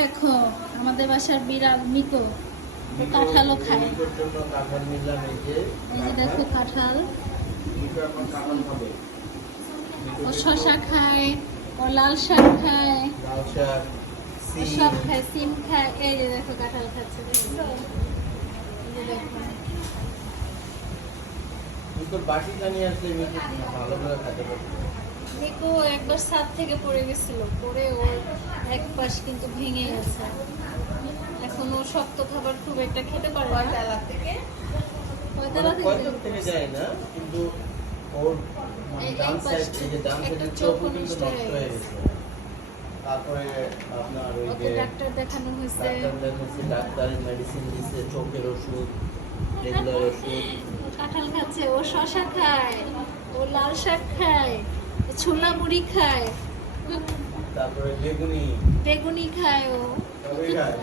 দেখো আমাদের বাসার বিড়াল মিকো কাঁঠালও খায়। এই যে দেখো কাঁঠাল, ও শশা খায়, ও লাল শাক খায়, সব খায়, সিম খায়। এই যে দেখো কাঁঠাল খাচ্ছে, দেখছো? এই যে দেখো মিকো একবার ছাদ থেকে পড়ে গেছিল, পড়ে ওর এক পাশ কিন্তু ভেঙে গেছে। এখন ও শক্ত খাবার খুব একটা খেতে পারে না। যায় না, কিন্তু ওর ডান সাইড থেকে ডান সাইডের চোখও কিন্তু নষ্ট হয়ে গেছে। তারপরে আপনার ওই যে ডাক্তার দেখানো হয়েছে, ডাক্তারের মেডিসিন দিয়েছে, চোখের ওষুধ, রেগুলার ওষুধ। কাঁঠাল খাচ্ছে, ও শশা খায়, ও লাল শাক খায়, ছোলা মুড়ি খায়, তারপরে বেগুনি বেগুনি খায় ও। খায়।